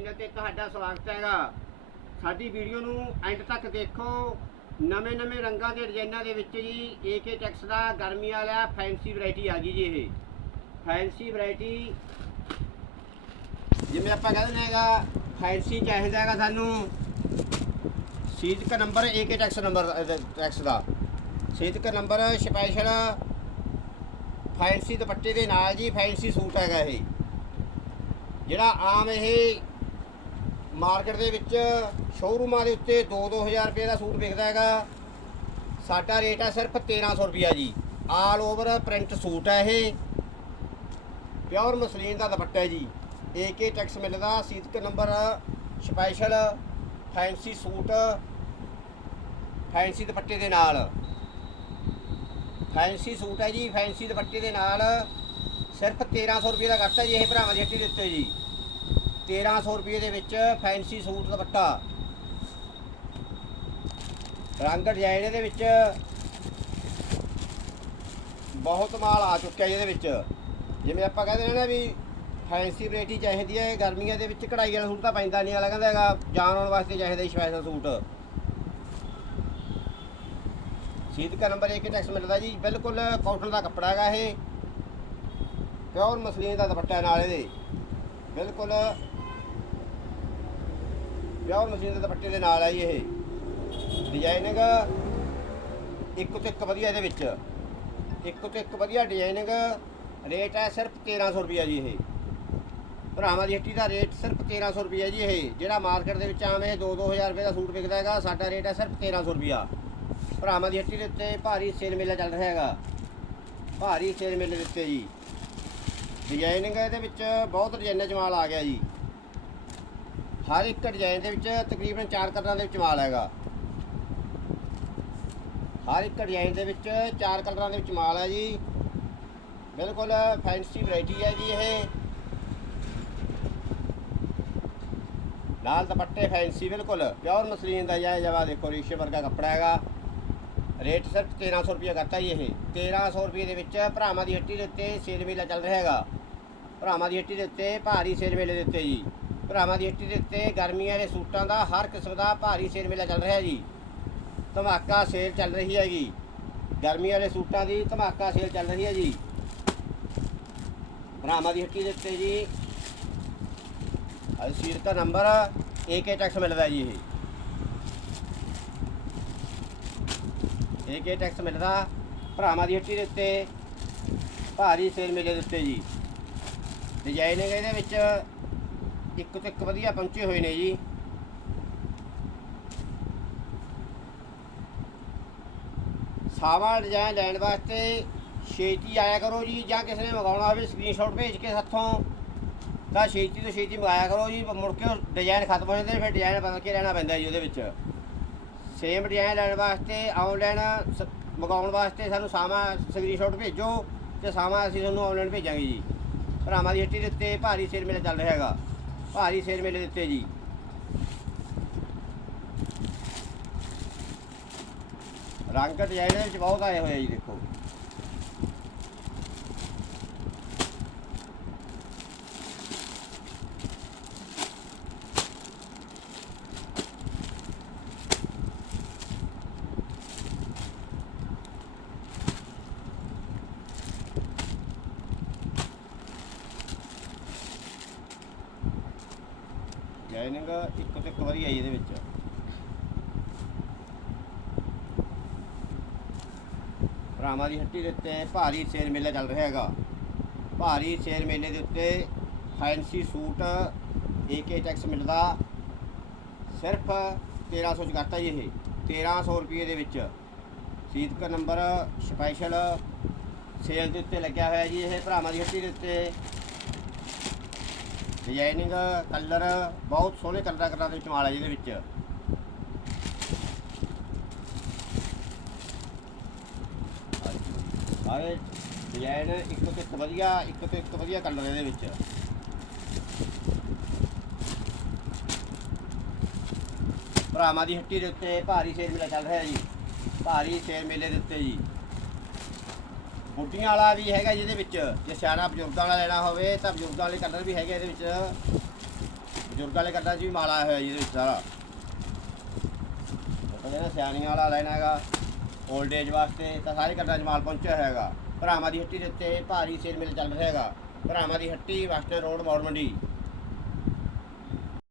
Channel ਤੇ ਤੁਹਾਡਾ ਸਵਾਗਤ ਹੈਗਾ। ਸਾਡੀ ਵੀਡੀਓ ਨੂੰ ਐਂਡ ਤੱਕ ਦੇਖੋ। ਨਵੇਂ ਨਵੇਂ ਰੰਗਾਂ ਦੇ ਡਿਜ਼ਾਈਨਾਂ ਦੇ ਵਿੱਚ ਜੀ AK ਟੈਕਸ ਦਾ ਗਰਮੀ ਵਾਲਾ ਫੈਂਸੀ ਵੈਰਾਈਟੀ ਆ ਗਈ ਜੀ ਇਹ। ਫੈਂਸੀ ਵੈਰਾਈਟੀ ਜਿਵੇਂ ਆਪਾਂ ਕਹਿੰਦੇ ਨੇ ਹੈਗਾ, ਫੈਂਸੀ ਚਾਹੀਦਾ ਹੈਗਾ ਸਾਨੂੰ। ਸੀਜ਼ਕ number AK tax number tax ਦਾ। ਸੀਜ਼ਕ ਨੰਬਰ ਸਪੈਸ਼ਲ ਫੈਂਸੀ ਦੁਪੱਟੇ ਦੇ ਨਾਲ ਜੀ ਫੈਂਸੀ ਸੂਟ ਹੈਗਾ ਇਹ। ਜਿਹੜਾ ਆਮ ਇਹ ਮਾਰਕੀਟ ਦੇ ਵਿੱਚ ਸ਼ੋਰੂਮਾਂ ਦੇ ਉੱਤੇ 2-2000 ਰੁਪਏ ਦਾ ਸੂਟ ਵਿਕਦਾ ਹੈਗਾ। ਸਾਡਾ ਰੇਟ ਹੈ ਸਿਰਫ 1300 ਰੁਪਿਆ ਜੀ। ਆਲ ਓਵਰ ਪ੍ਰਿੰਟ ਸੂਟ ਹੈ ਇਹ। ਪਿਓਰ ਮਸਲੀਨ ਦਾ ਦੁਪੱਟਾ ਹੈ ਜੀ। AK ਟੈਕਸ ਮਿਲਦਾ, ਸੀਤਕ number special fancy suit fancy ਦੁਪੱਟੇ ਦੇ ਨਾਲ। ਫੈਂਸੀ ਸੂਟ ਹੈ ਜੀ ਫੈਂਸੀ ਦੁਪੱਟੇ ਦੇ ਨਾਲ ਸਿਰਫ 1300 ਰੁਪਏ ਦਾ ਘੱਟ ਹੈ ਜੀ ਇਹ ਭਰਾਵਾਂ ਦੀ ਹੱਟੀ ਦੇ ਉੱਤੇ ਜੀ। 1300 ਰੁਪਏ ਦੇ ਵਿੱਚ ਫੈਂਸੀ ਸੂਟ ਦੁਪੱਟਾ। ਰੰਗ ਡਿਜ਼ਾਈਨ ਇਹਦੇ ਵਿੱਚ ਬਹੁਤ ਮਾਲ ਆ ਚੁੱਕਿਆ ਇਹਦੇ ਵਿੱਚ। ਜਿਵੇਂ ਆਪਾਂ ਕਹਿੰਦੇ ਨੇ ਨਾ ਵੀ ਫੈਂਸੀ ਵੈਰਾਈਟੀ ਚਾਹੀਦੀ ਹੈ, ਗਰਮੀਆਂ ਦੇ ਵਿੱਚ ਕਢਾਈ ਵਾਲਾ ਸੂਟ ਤਾਂ ਪੈਂਦਾ ਨਹੀਂ ਵਾਲਾ ਕਹਿੰਦਾ ਹੈਗਾ ਜਾਣ ਆਉਣ ਵਾਸਤੇ ਚਾਹੀਦਾ ਸਪੈਸ਼ਲ ਸੂਟ। ਸੀਤ ਕਾ ਨੰਬਰ 1 ਟੈਕਸ ਮਿਲਦਾ ਜੀ, ਬਿਲਕੁਲ ਕਾਟਨ ਦਾ ਕੱਪੜਾ ਹੈਗਾ ਇਹ। ਪਿਓਰ ਮਸਲੀਨ ਦਾ ਦੁਪੱਟਾ ਨਾਲ ਇਹਦੇ। ਬਿਲਕੁਲ ਪਿਓਰ ਮਸ਼ੀਨ ਦੇ ਦੁਪੱਟੇ ਦੇ ਨਾਲ ਹੈ ਜੀ ਇਹ। ਡਿਜ਼ਾਈਨਿੰਗ ਇੱਕ ਤੋਂ ਇੱਕ ਵਧੀਆ ਇਹਦੇ ਵਿੱਚ। ਇੱਕ ਤੋਂ ਇੱਕ ਵਧੀਆ ਡਿਜ਼ਾਈਨਿੰਗ ਰੇਟ ਹੈ ਸਿਰਫ 1300 ਰੁਪਿਆ ਜੀ ਇਹ। ਭਰਾਵਾਂ ਦੀ ਹੱਟੀ ਦਾ ਰੇਟ ਸਿਰਫ 1300 ਰੁਪਿਆ ਜੀ ਇਹ। ਜਿਹੜਾ ਮਾਰਕੀਟ ਦੇ ਵਿੱਚ ਆਵੇਂ 2-2000 ਰੁਪਏ ਦਾ ਸੂਟ ਵਿਕਦਾ ਹੈਗਾ, ਸਾਡਾ ਰੇਟ ਹੈ ਸਿਰਫ 1300 ਰੁਪਿਆ ਭਰਾਵਾਂ ਦੀ ਹੱਟੀ ਦੇ ਉੱਤੇ ਭਾਰੀ ਸੇਲ ਮੇਲਾ ਚੱਲ ਰਿਹਾ ਹੈਗਾ। ਭਾਰੀ ਸੇਲ ਮੇਲੇ ਦੇ ਉੱਤੇ ਜੀ। ਡਿਜ਼ਾਈਨਿੰਗ ਇਹਦੇ ਵਿੱਚ, ਬਹੁਤ ਡਿਜ਼ਾਈਨਾਂ ਚ ਆ ਗਿਆ ਜੀ। ਹਰ ਇੱਕ ਡਿਜ਼ਾਈਨ ਦੇ ਵਿੱਚ ਤਕਰੀਬਨ 4 ਕਲਰਾਂ ਦੇ ਵਿੱਚ ਮਾਲ ਹੈਗਾ। ਹਰ ਇੱਕ ਡਿਜ਼ਾਈਨ ਦੇ ਵਿੱਚ 4 ਕਲਰਾਂ ਦੇ ਵਿੱਚ ਮਾਲ ਹੈ ਜੀ। ਬਿਲਕੁਲ ਫੈਂਸੀ ਵੈਰਾਈਟੀ ਹੈ ਜੀ ਇਹ। ਲਾਲ ਦੁਪੱਟੇ ਫੈਂਸੀ ਬਿਲਕੁਲ। ਪਿਓਰ ਮਸਲੀਨ ਦਾ ਇਹ ਜਵਾ ਦੇਖੋ ਰੀਸ਼ੇ ਵਰਗਾ ਕੱਪੜਾ ਹੈਗਾ। ਰੇਟ ਸਿਰਫ 1300 ਰੁਪਏ ਕਰਤਾ ਜੀ ਇਹ। 1300 ਰੁਪਏ ਦੇ ਵਿੱਚ ਭਰਾਵਾਂ ਦੀ ਹੱਟੀ ਦੇ ਉੱਤੇ ਸੇਲ ਮੇਲਾ ਚੱਲ ਰਿਹਾ ਹੈਗਾ। ਭਰਾਵਾਂ ਦੀ ਹੱਟੀ ਦੇ ਉੱਤੇ ਭਾਰੀ ਸੇਲ ਮੇਲੇ ਦੇ ਉੱਤੇ ਜੀ। ਭਰਾਵਾਂ ਦੀ ਹੱਟੀ ਦੇ ਉੱਤੇ ਗਰਮੀਆਂ ਦੇ ਸੂਟਾਂ ਦਾ ਹਰ ਕਿਸਮ ਦਾ ਭਾਰੀ ਸੇਲ ਮੇਲਾ ਚੱਲ ਰਿਹਾ ਜੀ। ਧਮਾਕਾ ਸੇਲ ਚੱਲ ਰਹੀ ਹੈਗੀ ਗਰਮੀਆਂ ਵਾਲੇ ਸੂਟਾਂ ਦੀ ਧਮਾਕਾ ਸੇਲ ਚੱਲ ਰਹੀ ਹੈ ਜੀ। ਭਰਾਵਾਂ ਦੀ ਹੱਟੀ ਦੇ ਉੱਤੇ ਜੀ ਅਸੀਰ ਦਾ ਨੰਬਰ AK ਟੈਕਸ ਮਿਲਦਾ ਜੀ ਇਹ। AK ਟੈਕਸ ਮਿਲਦਾ ਭਰਾਵਾਂ ਦੀ ਹੱਟੀ ਦੇ ਉੱਤੇ, ਭਾਰੀ ਸੇਲ ਮੇਲੇ ਦੇ ਉੱਤੇ ਜੀ। ਡਿਜ਼ਾਈਨਿੰਗ ਇਹਦੇ ਵਿੱਚ ਇੱਕ ਤੋਂ ਇੱਕ ਵਧੀਆ ਪਹੁੰਚੇ ਹੋਏ ਨੇ ਜੀ। ਸਾਵਾ ਡਿਜ਼ਾਈਨ ਲੈਣ ਵਾਸਤੇ ਛੇਤੀ ਆਇਆ ਕਰੋ ਜੀ, ਜਾਂ ਕਿਸੇ ਨੇ ਮੰਗਾਉਣਾ ਹੋਵੇ ਸਕਰੀਨਸ਼ਾਟ ਭੇਜ ਕੇ ਸਾਥੋਂ, ਤਾਂ ਛੇਤੀ ਤੋਂ ਛੇਤੀ ਮੰਗਾਇਆ ਕਰੋ ਜੀ ਮੁੜ ਕੇ ਡਿਜ਼ਾਈਨ ਖਤਮ ਹੋ ਜਾਂਦੇ ਫਿਰ ਡਿਜ਼ਾਈਨ ਬਦਲ ਕੇ ਲੈਣਾ ਪੈਂਦਾ ਜੀ ਉਹਦੇ ਵਿੱਚ। ਸੇਮ ਡਿਜ਼ਾਈਨ ਲੈਣ ਵਾਸਤੇ ਆਨਲਾਈਨ ਮੰਗਾਉਣ ਵਾਸਤੇ ਸਾਨੂੰ ਸਾਵਾ ਸਕਰੀਨਸ਼ਾਟ ਭੇਜੋ, ਤੇ ਸਾਵਾ ਅਸੀਂ ਤੁਹਾਨੂੰ ਆਨਲਾਈਨ ਭੇਜਾਂਗੇ ਜੀ। ਭਰਾਵਾਂ ਦੀ ਹੱਟੀ ਦੇ ਉੱਤੇ ਭਾਰੀ ਸੇਲ ਮੇਲਾ ਚੱਲ ਰਿਹਾ ਹੈਗਾ। ਭਾਰੀ ਸੇਲ ਮੇਲੇ ਦਿੱਤੇ ਜੀ। ਰੰਗ ਡਿਜ਼ਾਈਨ ਵਿੱਚ ਬਹੁਤ ਆਏ ਹੋਏ ਆ ਜੀ ਦੇਖੋ। ਡਿਜ਼ਾਈਨਿੰਗ ਇੱਕ ਤੋਂ ਇੱਕ ਵਧੀਆ ਜੀ ਇਹਦੇ ਵਿੱਚ। ਭਰਾਵਾਂ ਦੀ ਹੱਟੀ ਦੇ ਉੱਤੇ ਭਾਰੀ ਸੇਲ ਮੇਲਾ ਚੱਲ ਰਿਹਾ ਹੈਗਾ। ਭਾਰੀ ਸੇਲ ਮੇਲੇ ਦੇ ਉੱਤੇ ਫੈਂਸੀ ਸੂਟ AK ਟੈਕਸ ਮਿਲਦਾ। ਸਿਰਫ 1300 ਚ ਕਰਤਾ ਜੀ ਇਹ 1300 ਰੁਪਏ ਦੇ ਵਿੱਚ। ਸੀਤਕ ਨੰਬਰ ਸਪੈਸ਼ਲ ਸੇਲ ਦੇ ਉੱਤੇ ਲੱਗਿਆ ਹੋਇਆ ਜੀ ਇਹ ਭਰਾਵਾਂ ਦੀ ਹੱਟੀ ਦੇ ਉੱਤੇ। ਡਿਜ਼ਾਈਨਿੰਗ ਕਲਰ ਬਹੁਤ ਸੋਹਣੇ ਕਲਰਾਂ ਕਲਰਾਂ ਦੇ ਵਿੱਚ, ਮਾਲ ਹੈ ਜੀ ਇਹਦੇ ਵਿੱਚ। ਸਾਰੇ ਡਿਜ਼ਾਈਨ ਇੱਕ ਤੋਂ ਇੱਕ ਵਧੀਆ, ਇੱਕ ਤੋਂ ਇੱਕ ਵਧੀਆ ਕਲਰ ਇਹਦੇ ਵਿੱਚ। ਭਰਾਵਾਂ ਦੀ ਹੱਟੀ ਦੇ ਉੱਤੇ ਭਾਰੀ ਸੇਲ ਮੇਲਾ ਚੱਲ ਰਿਹਾ ਜੀ। ਭਾਰੀ ਸੇਲ ਮੇਲੇ ਦੇ ਉੱਤੇ ਜੀ। ਬੁੱਟੀਆਂ ਵਾਲਾ ਵੀ ਹੈਗਾ ਜਿਹਦੇ ਵਿੱਚ। ਜੇ ਸਿਆਣਾ ਬਜ਼ੁਰਗਾਂ ਵਾਲਾ ਲੈਣਾ ਹੋਵੇ ਤਾਂ ਬਜ਼ੁਰਗਾਂ ਵਾਲੇ ਕਲਰ ਵੀ ਹੈਗੇ ਇਹਦੇ ਵਿੱਚ। ਬਜ਼ੁਰਗਾਂ ਵਾਲੇ ਕੱਟਾਂ 'ਚ ਵੀ ਮਾਲ ਆਇਆ ਹੋਇਆ ਜੀ ਇਹਦੇ ਵਿੱਚ ਸਾਰਾ। ਉਹ ਕਹਿੰਦੇ ਨਾ ਸਿਆਣੀਆਂ ਵਾਲਾ ਲੈਣਾ ਹੈਗਾ 올ਡ ਏਜ ਵਾਸਤੇ ਤਾਂ ਸਾਰੇ ਕੱਟਾਂ 'ਚ ਮਾਲ ਪਹੁੰਚਿਆ ਹੋਇਆ ਹੈਗਾ। ਭਰਾਵਾਂ ਦੀ ਹੱਟੀ ਦੇ ਉੱਤੇ ਭਾਰੀ ਸੇਲ ਮੇਲ ਚੱਲ ਰਿਹਾ ਹੈਗਾ। ਭਰਾਵਾਂ ਦੀ ਹੱਟੀ ਵਾਸਤੇ ਰੋਡ ਮੌੜ ਮੰਡੀ।